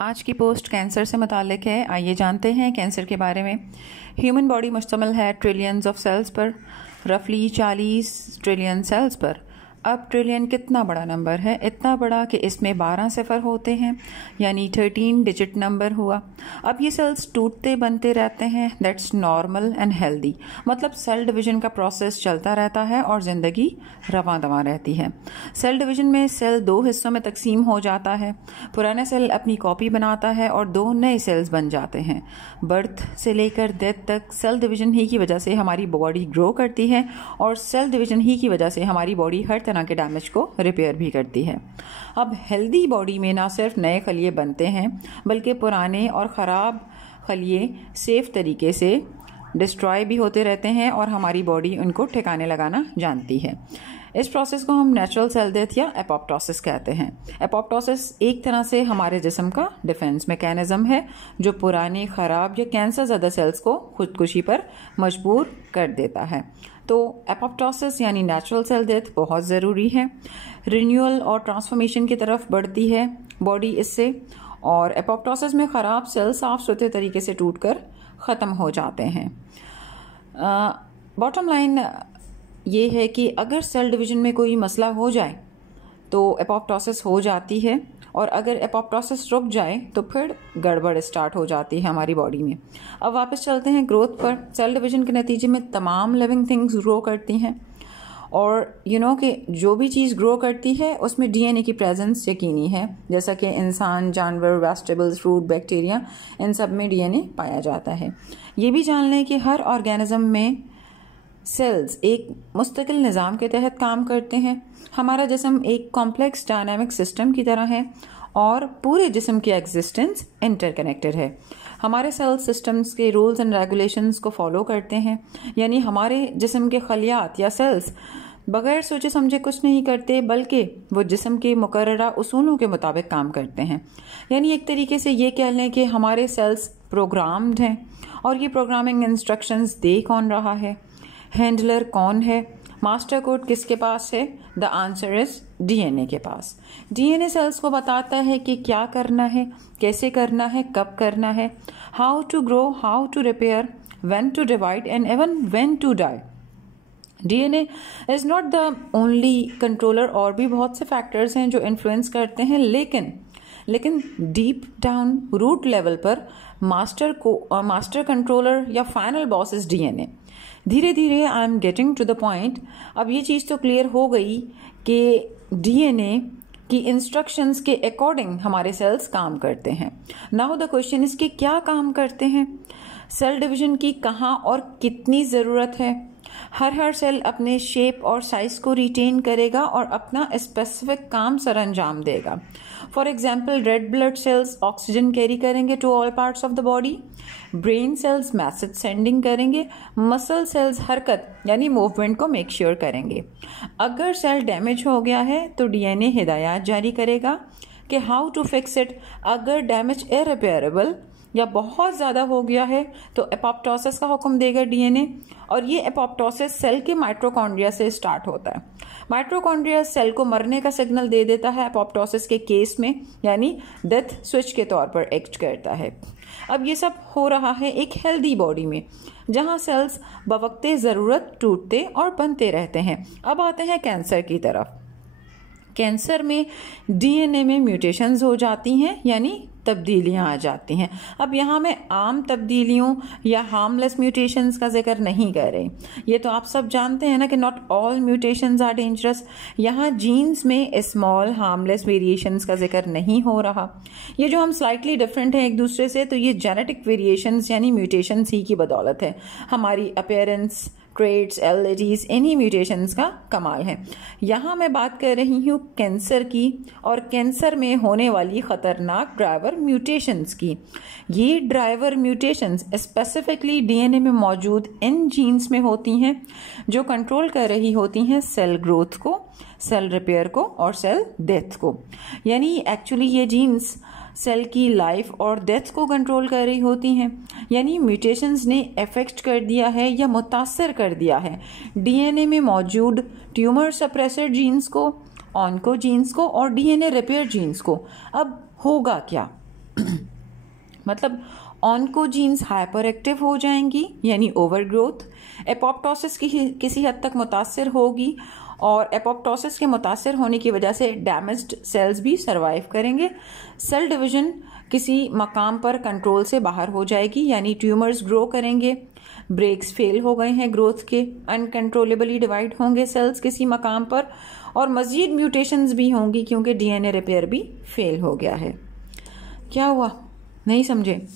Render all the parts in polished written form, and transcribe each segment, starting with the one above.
आज की post cancer से मुतालिक है। आइए जानते हैं कैंसर के बारे में। ह्यूमन बॉडी मुश्तमिल है ट्रिलियंस ऑफ सेल्स पर, रफली 40 ट्रिलियन सेल्स पर। अब ट्रिलियन कितना बड़ा नंबर है? इतना बड़ा कि इसमें 12 सिफर होते हैं, यानी 13 डिजिट नंबर हुआ। अब ये सेल्स टूटते बनते रहते हैं। That's normal and healthy. मतलब सेल डिवीजन का प्रोसेस चलता रहता है और ज़िंदगी रवां दवां रहती है। सेल डिवीजन में सेल 2 हिस्सों में तकसीम हो जाता है। पुराना सेल अपनी कॉपी बनाता है और 2 नए सेल्स बन जाते हैं। बर्थ से लेकर डेथ तक सेल डिवीजन ही की वजह से हमारी बॉडी ग्रो करती है और सेल डिवीजन ही की वजह से हमारी बॉडी हर तरह के डैमेज को रिपेयर भी करती है। अब हेल्दी बॉडी में ना सिर्फ नए खलिए बनते हैं बल्कि पुराने और ख़राब खलिए सेफ तरीके से डिस्ट्रॉय भी होते रहते हैं और हमारी बॉडी उनको ठिकाने लगाना जानती है। इस प्रोसेस को हम नेचुरल सेल डेथ या एपोप्टोसिस कहते हैं। एपोप्टोसिस एक तरह से हमारे जिस्म का डिफेंस मैकेनिज्म है जो पुराने ख़राब या कैंसर ज़्यादा सेल्स को खुदकुशी पर मजबूर कर देता है। तो एपोप्टोसिस यानी नेचुरल सेल डेथ बहुत ज़रूरी है। रिन्यूअल और ट्रांसफॉर्मेशन की तरफ बढ़ती है बॉडी इससे, और एपोप्टोसिस में ख़राब सेल साफ सुथरे तरीके से टूटकर ख़त्म हो जाते हैं। बॉटम लाइन ये है कि अगर सेल डिवीजन में कोई मसला हो जाए तो एपोप्टोसिस हो जाती है, और अगर एपोप्टोसिस रुक जाए तो फिर गड़बड़ स्टार्ट हो जाती है हमारी बॉडी में। अब वापस चलते हैं ग्रोथ पर। सेल डिवीजन के नतीजे में तमाम लिविंग थिंग्स ग्रो करती हैं, और कि जो भी चीज़ ग्रो करती है उसमें डीएनए की प्रेजेंस यकीनी है। जैसा कि इंसान, जानवर, वेजिटेबल्स, फ्रूट, बैक्टीरिया, इन सब में डीएनए पाया जाता है। ये भी जान लें कि हर ऑर्गेनिज्म में सेल्स एक मुस्तकिल निज़ाम के तहत काम करते हैं। हमारा जिस्म एक कॉम्प्लेक्स डायनामिक सिस्टम की तरह है और पूरे जिस्म की एग्जिस्टेंस इंटरकनेक्टेड है। हमारे सेल सिस्टम्स के रूल्स एंड रेगुलेशंस को फॉलो करते हैं, यानी हमारे जिस्म के खलियात या सेल्स बगैर सोचे समझे कुछ नहीं करते बल्कि वो जिस्म के मुकर्ररा उसूलों के मुताबिक काम करते हैं। यानी एक तरीके से ये कह लें कि हमारे सेल्स प्रोग्राम्ड हैं, और ये प्रोग्रामिंग इंस्ट्रक्शंस दे कौन रहा है? हैंडलर कौन है? मास्टर कोड किसके पास है? द आंसर इज डीएनए के पास। डीएनए सेल्स को बताता है कि क्या करना है, कैसे करना है, कब करना है, how to grow, how to repair, when to divide and even when to die. DNA is not the only controller, और भी बहुत से फैक्टर्स हैं जो इन्फ्लुएंस करते हैं, लेकिन डीप डाउन रूट लेवल पर मास्टर कंट्रोलर या फाइनल बॉस इज डीएनए। धीरे धीरे I am getting to the point. अब ये चीज़ तो क्लियर हो गई कि डीएनए की इंस्ट्रक्शंस के अकॉर्डिंग हमारे सेल्स काम करते हैं। नाउ द क्वेश्चन इज कि क्या काम करते हैं? सेल डिवीजन की कहाँ और कितनी ज़रूरत है? हर सेल अपने शेप और साइज को रिटेन करेगा और अपना स्पेसिफिक काम सरअंजाम देगा। For example, red blood cells oxygen carry करेंगे to all parts of the body, brain cells message sending करेंगे, मसल सेल्स हरकत यानी मूवमेंट को मेक श्योर करेंगे। अगर सेल डैमेज हो गया है तो डीएनए हिदायत जारी करेगा कि हाउ टू फिक्स इट। अगर डैमेज इरिपेयरेबल या बहुत ज़्यादा हो गया है तो एपोप्टोसिस का हुक्म देगा डीएनए, और ये एपोप्टोसिस सेल के माइटोकॉन्ड्रिया से स्टार्ट होता है। माइटोकॉन्ड्रिया सेल को मरने का सिग्नल दे देता है एपोप्टोसिस के केस में, यानी डेथ स्विच के तौर पर एक्ट करता है। अब ये सब हो रहा है एक हेल्दी बॉडी में जहां सेल्स बवक्ते ज़रूरत टूटते और बनते रहते हैं। अब आते हैं कैंसर की तरफ। कैंसर में डीएनए में म्यूटेशंस हो जाती हैं, यानी तब्दीलियां आ जाती हैं। अब यहाँ मैं आम तब्दीलियों या हार्मलेस म्यूटेशंस का जिक्र नहीं कर रही। ये तो आप सब जानते हैं ना कि not all mutations are dangerous. यहाँ जीन्स में स्मॉल हार्मलेस वेरिएशंस का जिक्र नहीं हो रहा। ये जो हम स्लाइटली डिफरेंट हैं एक दूसरे से, तो ये जेनेटिक वेरिएशंस यानी म्यूटेशंस ही की बदौलत है। हमारी अपीयरेंस, ट्रेड्स, एलिटीज, इन्हीं म्यूटेशंस का कमाल है। यहाँ मैं बात कर रही हूँ कैंसर की, और कैंसर में होने वाली खतरनाक ड्राइवर म्यूटेशंस की। ये ड्राइवर म्यूटेशंस स्पेसिफिकली डीएनए में मौजूद इन जीन्स में होती हैं जो कंट्रोल कर रही होती हैं सेल ग्रोथ को, सेल रिपेयर को और सेल डेथ को। यानी एक्चुअली ये जीन्स सेल की लाइफ और डेथ को कंट्रोल कर रही होती हैं। यानी म्यूटेशंस ने अफेक्ट कर दिया है या मुतासर कर दिया है डीएनए में मौजूद ट्यूमर सप्रेसर जीन्स को, ऑन्को जीन्स को और डीएनए रिपेयर जीन्स को। अब होगा क्या? मतलब ऑन्कोजीन्स हाइपर एक्टिव हो जाएंगी यानी ओवर ग्रोथ, एपोप्टोसिस किसी हद तक मुतासर होगी और एपोप्टोसिस के मुतासर होने की वजह से डैमेज्ड सेल्स भी सरवाइव करेंगे। सेल डिवीजन किसी मकाम पर कंट्रोल से बाहर हो जाएगी यानी ट्यूमर्स ग्रो करेंगे, ब्रेक्स फेल हो गए हैं ग्रोथ के, अनकंट्रोलेबली डिवाइड होंगे सेल्स किसी मकाम पर और मजीद म्यूटेशंस भी होंगी क्योंकि डीएनए रिपेयर भी फेल हो गया है। क्या हुआ, नहीं समझे?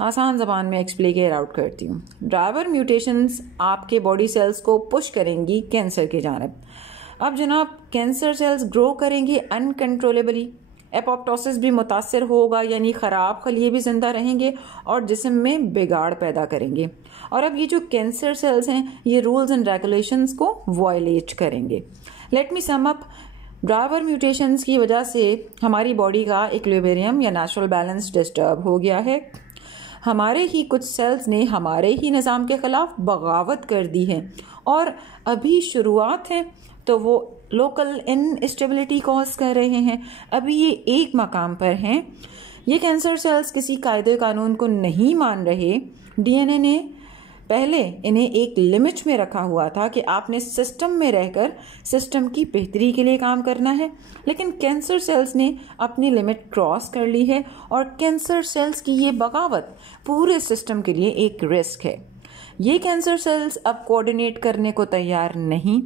आसान ज़बान में एक्सप्लेन आउट करती हूँ। ड्राइवर म्यूटेशंस आपके बॉडी सेल्स को पुश करेंगी कैंसर की जानिब। अब जनाब कैंसर सेल्स ग्रो करेंगी अनकंट्रोलेबली, एपोप्टोसिस भी मुतासर होगा यानी ख़राब खलिए भी जिंदा रहेंगे और जिस्म में बिगाड़ पैदा करेंगे। और अब ये जो कैंसर सेल्स हैं ये रूल्स एंड रेगुलेशंस को वायलेट करेंगे। Let me sum up. Driver mutations की वजह से हमारी बॉडी का इक्विलिब्रियम या नेचुरल बैलेंस डिस्टर्ब हो गया है। हमारे ही कुछ सेल्स ने हमारे ही निज़ाम के खिलाफ बगावत कर दी है और अभी शुरुआत है तो वो लोकल इनस्टेबिलिटी कॉज कर रहे हैं। अभी ये एक मकाम पर हैं। ये कैंसर सेल्स किसी कायदे कानून को नहीं मान रहे। डीएनए ने पहले इन्हें एक लिमिट में रखा हुआ था कि आपने सिस्टम में रहकर सिस्टम की बेहतरी के लिए काम करना है, लेकिन कैंसर सेल्स ने अपनी लिमिट क्रॉस कर ली है और कैंसर सेल्स की ये बगावत पूरे सिस्टम के लिए एक रिस्क है। ये कैंसर सेल्स अब कोऑर्डिनेट करने को तैयार नहीं।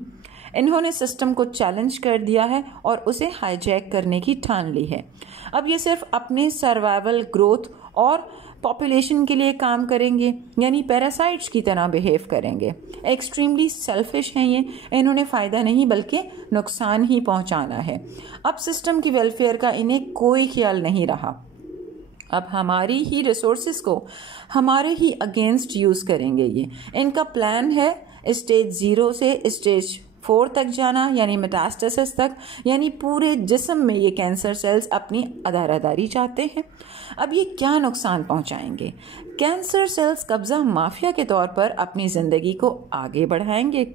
इन्होंने सिस्टम को चैलेंज कर दिया है और उसे हाईजैक करने की ठान ली है। अब ये सिर्फ अपने सर्वाइवल, ग्रोथ और पॉपुलेशन के लिए काम करेंगे यानी पैरासाइट्स की तरह बिहेव करेंगे। एक्सट्रीमली सेल्फिश हैं ये, इन्होंने फ़ायदा नहीं बल्कि नुकसान ही पहुंचाना है। अब सिस्टम की वेलफेयर का इन्हें कोई ख्याल नहीं रहा। अब हमारी ही रिसोर्सेज को हमारे ही अगेंस्ट यूज़ करेंगे ये। इनका प्लान है स्टेज 0 से स्टेज 4 तक जाना यानी मेटास्टेसिस तक, यानी पूरे जिस्म में ये कैंसर सेल्स अपनी अदारादारी चाहते हैं। अब ये क्या नुकसान पहुंचाएंगे? कैंसर सेल्स कब्जा माफिया के तौर पर अपनी ज़िंदगी को आगे बढ़ाएंगे।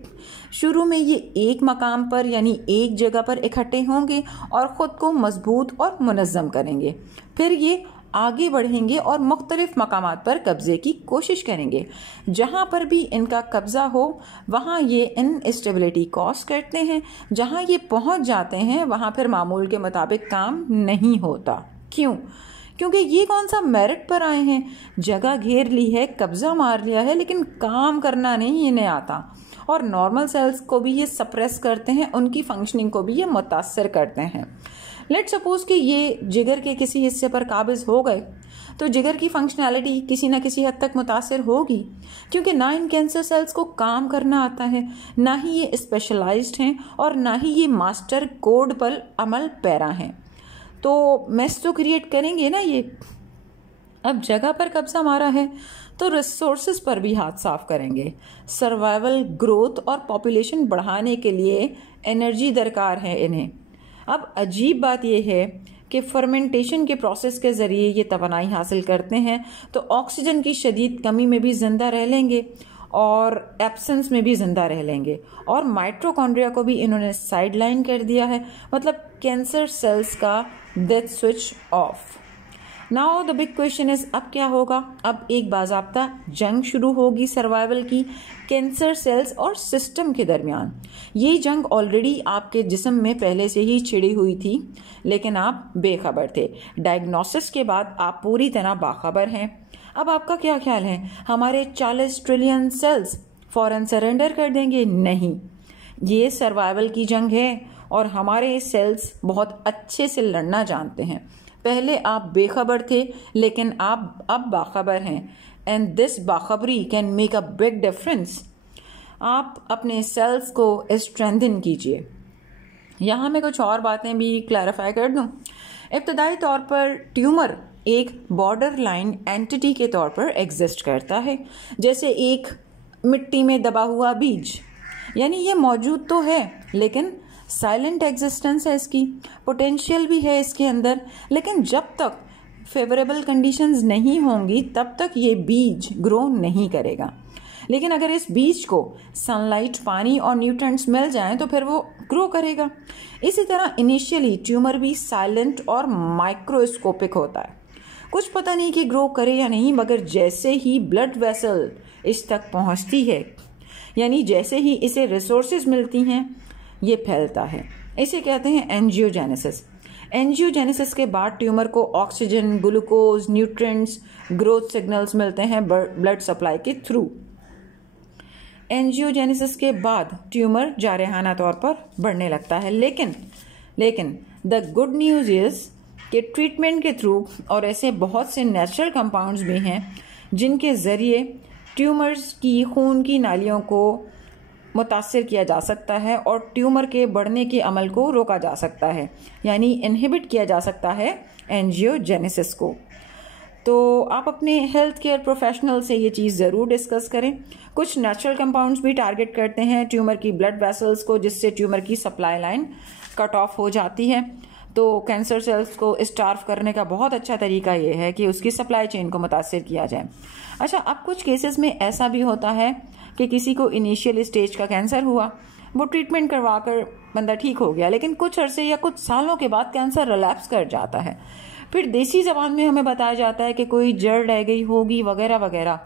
शुरू में ये एक मकाम पर यानी एक जगह पर इकट्ठे होंगे और ख़ुद को मजबूत और मुनज़्ज़म करेंगे। फिर ये आगे बढ़ेंगे और मुख्तलिफ मकामात पर कब्जे की कोशिश करेंगे। जहाँ पर भी इनका कब्जा हो वहाँ ये इनस्टेबिलिटी कॉज करते हैं। जहाँ ये पहुँच जाते हैं वहाँ फिर मामूल के मुताबिक काम नहीं होता। क्यों? क्योंकि ये कौन सा मेरिट पर आए हैं, जगह घेर ली है, कब्जा मार लिया है, लेकिन काम करना नहीं इन्हें आता। और नॉर्मल सेल्स को भी ये सप्रेस करते हैं, उनकी फंक्शनिंग को भी ये मुतासर करते हैं। लेट सपोज कि ये जिगर के किसी हिस्से पर काबिज हो गए तो जिगर की फंक्शनैलिटी किसी न किसी हद तक मुतासर होगी, क्योंकि ना इन कैंसर सेल्स को काम करना आता है, ना ही ये स्पेशलाइज्ड हैं और ना ही ये मास्टर कोड पर अमल पैरा हैं। तो मेस तो क्रिएट करेंगे ना ये। अब जगह पर कब्जा मारा है तो रिसोर्सेज पर भी हाथ साफ करेंगे। सर्वाइवल, ग्रोथ और पॉपुलेशन बढ़ाने के लिए एनर्जी दरकार है इन्हें। अब अजीब बात यह है कि फर्मेंटेशन के प्रोसेस के ज़रिए ये तवानाई हासिल करते हैं तो ऑक्सीजन की शदीद कमी में भी ज़िंदा रह लेंगे और एब्सेंस में भी ज़िंदा रह लेंगे। और माइटोकॉन्ड्रिया को भी इन्होंने साइडलाइन कर दिया है, मतलब कैंसर सेल्स का death switch off. Now the big question is, अब क्या होगा? अब एक बाज़ाब्ता जंग शुरू होगी सर्वाइवल की कैंसर सेल्स और सिस्टम के दरमियान। ये जंग ऑलरेडी आपके जिस्म में पहले से ही छिड़ी हुई थी, लेकिन आप बेखबर थे। डायग्नोसिस के बाद आप पूरी तरह बाखबर हैं। अब आपका क्या ख्याल है, हमारे 40 ट्रिलियन सेल्स फौरन सरेंडर कर देंगे? नहीं, ये सर्वाइवल की जंग है और हमारे सेल्स बहुत अच्छे से लड़ना जानते हैं। पहले आप बेखबर थे लेकिन आप अब बाखबर हैं, एंड दिस बाखबरी can make a big difference. आप अपने सेल्स को स्ट्रेंथन कीजिए। यहाँ मैं कुछ और बातें भी क्लैरिफाई कर दूँ। इब्तदाई तौर पर ट्यूमर एक बॉर्डर लाइन एंटिटी के तौर पर एग्जिस्ट करता है, जैसे एक मिट्टी में दबा हुआ बीज, यानी ये मौजूद तो है लेकिन साइलेंट एग्जिस्टेंस है इसकी, पोटेंशियल भी है इसके अंदर, लेकिन जब तक फेवरेबल कंडीशंस नहीं होंगी तब तक ये बीज ग्रो नहीं करेगा। लेकिन अगर इस बीज को सनलाइट, पानी और न्यूट्रिएंट्स मिल जाएं तो फिर वो ग्रो करेगा। इसी तरह इनिशियली ट्यूमर भी साइलेंट और माइक्रोस्कोपिक होता है। कुछ पता नहीं कि ग्रो करे या नहीं, मगर जैसे ही ब्लड वेसल इस तक पहुंचती है, यानी जैसे ही इसे रिसोर्सेज मिलती हैं, ये फैलता है। इसे कहते हैं एंजियोजेनेसिस। एंजियोजेनेसिस के बाद ट्यूमर को oxygen, glucose, nutrients, growth signals मिलते हैं ब्लड सप्लाई के थ्रू। एंजियोजेनेसिस के बाद ट्यूमर जारहाना तौर पर बढ़ने लगता है। लेकिन द गुड न्यूज़ इज़ कि ट्रीटमेंट के थ्रू और ऐसे बहुत से नेचुरल कंपाउंड्स भी हैं जिनके ज़रिए ट्यूमर्स की खून की नालियों को मुतासर किया जा सकता है और ट्यूमर के बढ़ने के अमल को रोका जा सकता है, यानी इनहिबिट किया जा सकता है एंजियोजेनेसिस को। तो आप अपने हेल्थ केयर प्रोफेशनल से ये चीज़ ज़रूर डिस्कस करें। कुछ नेचुरल कंपाउंड्स भी टारगेट करते हैं ट्यूमर की ब्लड वेसल्स को, जिससे ट्यूमर की सप्लाई लाइन कट ऑफ हो जाती है। तो कैंसर सेल्स को स्टार्व करने का बहुत अच्छा तरीका ये है कि उसकी सप्लाई चेन को मुतासर किया जाए। अच्छा, अब कुछ केसेस में ऐसा भी होता है कि किसी को इनिशियल स्टेज का कैंसर हुआ, वो ट्रीटमेंट करवाकर बंदा ठीक हो गया, लेकिन कुछ अरसे या कुछ सालों के बाद कैंसर रिलैप्स कर जाता है। फिर देसी ज़बान में हमें बताया जाता है कि कोई जड़ रह गई होगी वगैरह वगैरह।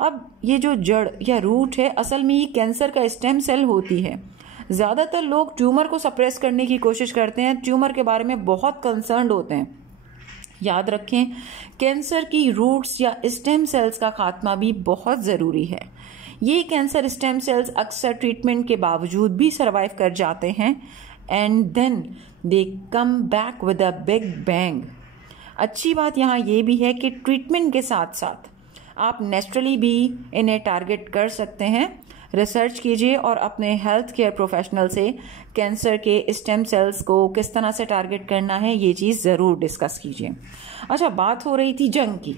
अब ये जो जड़ या रूट है, असल में ये कैंसर का स्टेम सेल होती है। ज़्यादातर लोग ट्यूमर को सप्रेस करने की कोशिश करते हैं, ट्यूमर के बारे में बहुत कंसर्न्ड होते हैं। याद रखें, कैंसर की रूट्स या स्टेम सेल्स का खात्मा भी बहुत ज़रूरी है। ये कैंसर स्टेम सेल्स अक्सर ट्रीटमेंट के बावजूद भी सर्वाइव कर जाते हैं and then they come back with a big bang. अच्छी बात यहाँ ये भी है कि ट्रीटमेंट के साथ साथ आप नेचुरली भी इन्हें टारगेट कर सकते हैं। रिसर्च कीजिए और अपने हेल्थ केयर प्रोफेशनल से कैंसर के स्टेम सेल्स को किस तरह से टारगेट करना है, ये चीज़ ज़रूर डिस्कस कीजिए। अच्छा, बात हो रही थी जंग की,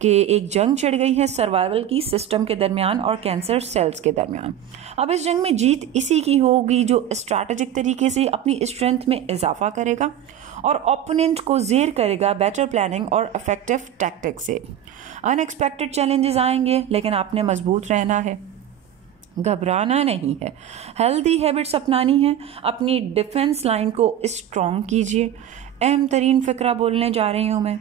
कि एक जंग छिड़ गई है सर्वाइवल की सिस्टम के दरमियान और कैंसर सेल्स के दरमियान। अब इस जंग में जीत इसी की होगी जो स्ट्रैटेजिक तरीके से अपनी स्ट्रेंथ में इजाफा करेगा और ओपोनेंट को जेर करेगा बेटर प्लानिंग और इफेक्टिव टैक्टिक से। अनएक्सपेक्टेड चैलेंजेस आएंगे, लेकिन आपने मजबूत रहना है, घबराना नहीं है, हेल्दी हैबिट्स अपनानी है, अपनी डिफेंस लाइन को स्ट्रॉन्ग कीजिए। अहम तरीन फिक्रा बोलने जा रही हूँ मैं।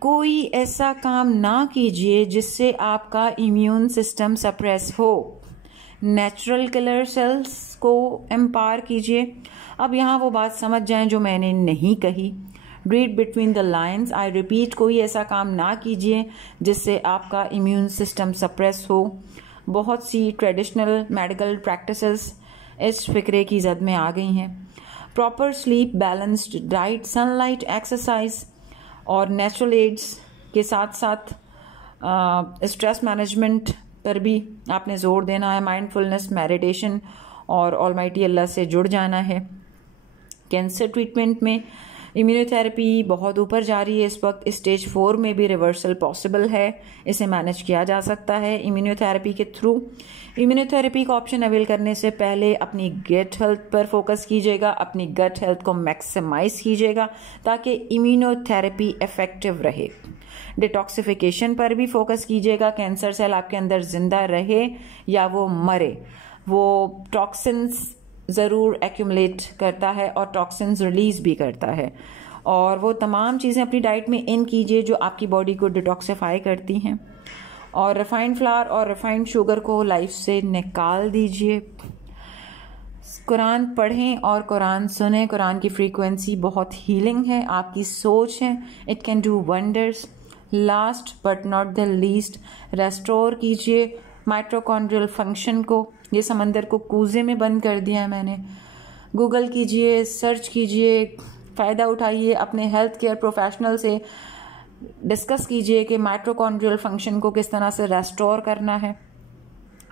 कोई ऐसा काम ना कीजिए जिससे आपका इम्यून सिस्टम सप्रेस हो। नेचुरल किलर सेल्स को एम्पावर कीजिए। अब यहाँ वो बात समझ जाएं जो मैंने नहीं कही। Read between the lines, I repeat, कोई ऐसा काम ना कीजिए जिससे आपका इम्यून सिस्टम सप्रेस हो। बहुत सी ट्रेडिशनल मेडिकल प्रैक्टिसेस इस फिक्रे की जद में आ गई हैं। Proper sleep, balanced diet, sunlight, exercise और नेचुरल एड्स के साथ साथ स्ट्रेस मैनेजमेंट पर भी आपने ज़ोर देना है। माइंडफुलनेस, मेडिटेशन और ऑलमाइटी अल्लाह से जुड़ जाना है। कैंसर ट्रीटमेंट में इम्यूनोथेरेपी बहुत ऊपर जा रही है इस वक्त। स्टेज 4 में भी रिवर्सल पॉसिबल है, इसे मैनेज किया जा सकता है इम्यूनोथेरेपी के थ्रू। इम्यूनोथेरेपी का ऑप्शन अवेल करने से पहले अपनी गट हेल्थ पर फोकस कीजिएगा, अपनी गट हेल्थ को मैक्सिमाइज कीजिएगा ताकि इम्यूनोथेरेपी इफेक्टिव रहे। डिटॉक्सिफिकेशन पर भी फोकस कीजिएगा, कैंसर सेल आपके अंदर जिंदा रहे या वो मरे, वो टॉक्सिन्स ज़रूर एक्यूमुलेट करता है और टॉक्सिन्स रिलीज़ भी करता है। और वो तमाम चीज़ें अपनी डाइट में इन कीजिए जो आपकी बॉडी को डिटॉक्सिफाई करती हैं। और रिफाइंड फ्लावर और रिफाइंड शुगर को लाइफ से निकाल दीजिए। कुरान पढ़ें और कुरान सुनें। कुरान की फ्रीक्वेंसी बहुत हीलिंग है, आपकी सोच है, it can do wonders. Last but not the least, restore कीजिए माइटोकॉन्ड्रियल फंक्शन को। ये समंदर को कूजे में बंद कर दिया है मैंने। गूगल कीजिए, सर्च कीजिए, फ़ायदा उठाइए, अपने हेल्थ केयर प्रोफेशनल से डिस्कस कीजिए कि माइटोकॉन्ड्रियल फंक्शन को किस तरह से रेस्टोर करना है।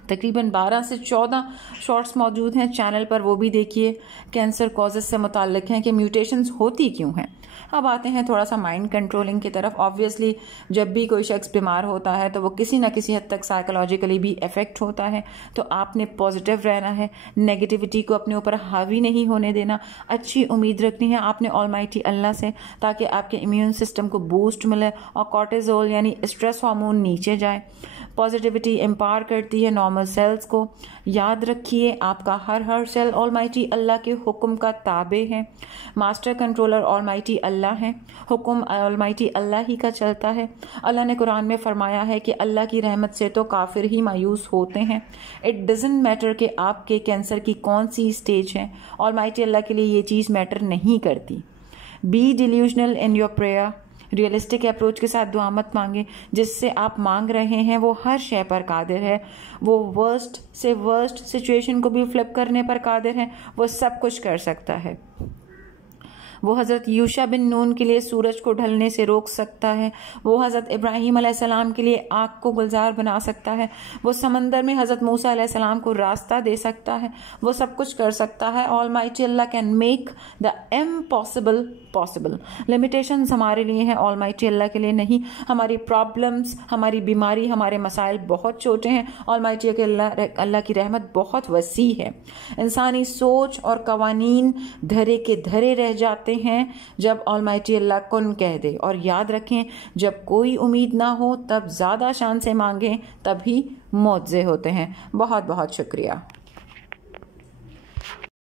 तकरीबन 12 से 14 शॉर्ट्स मौजूद हैं चैनल पर, वो भी देखिए। कैंसर कॉजेस से मुताल्लिक हैं कि म्यूटेशंस होती क्यों हैं। अब आते हैं थोड़ा सा माइंड कंट्रोलिंग की तरफ। ऑब्वियसली जब भी कोई शख्स बीमार होता है तो वो किसी ना किसी हद तक साइकोलॉजिकली भी इफेक्ट होता है, तो आपने पॉजिटिव रहना है, नेगेटिविटी को अपने ऊपर हावी नहीं होने देना, अच्छी उम्मीद रखनी है आपने ऑलमाइटी अल्लाह से, ताकि आपके इम्यून सिस्टम को बूस्ट मिले और कॉर्टिसोल यानी स्ट्रेस हार्मोन नीचे जाए। पॉजिटिविटी एम्पावर करती है नॉर्मल सेल्स को। याद रखिए आपका हर सेल ऑलमाइटी अल्लाह के हुक्म का ताबे है। मास्टर कंट्रोलर ऑलमाइटी अल्लाह है, हुक्म ऑलमाइटी अल्लाह ही का चलता है। अल्लाह ने कुरान में फरमाया है कि अल्लाह की रहमत से तो काफिर ही मायूस होते हैं। इट डजंट मैटर कि आपके कैंसर की कौन सी स्टेज है, ऑलमाइटी अल्लाह के लिए ये चीज़ मैटर नहीं करती। Be delusional in your prayer, realistic approach के साथ दुआ मत मांगे। जिससे आप मांग रहे हैं वो हर शय पर कादिर है, वो वर्स्ट से वर्स्ट सिचुएशन को भी फ्लिप करने पर कादिर है, वो सब कुछ कर सकता है। वो हज़रत यूशा बिन नून के लिए सूरज को ढलने से रोक सकता है, वो हज़रत इब्राहीम अलैहिस्सलाम के लिए आग को गुलजार बना सकता है, वो समंदर में हज़रत मूसा अलैहिस्सलाम को रास्ता दे सकता है, वो सब कुछ कर सकता है। Almighty Allah can make the impossible possible. Limitations हमारे लिए हैं, ऑलमाइटी अल्लाह के लिए नहीं। हमारी प्रॉब्लम्स, हमारी बीमारी, हमारे मसाइल बहुत छोटे हैं, ऑलमाइटी अल्लाह की रहमत बहुत वसी है। इंसानी सोच और कवानीन धरे के धरे रह जाते हैं जब ऑलमाइटी अल्लाह कुन कह दे। और याद रखें, जब कोई उम्मीद ना हो तब ज़्यादा शान से मांगें, तभी मुआवजे होते हैं। बहुत बहुत शुक्रिया।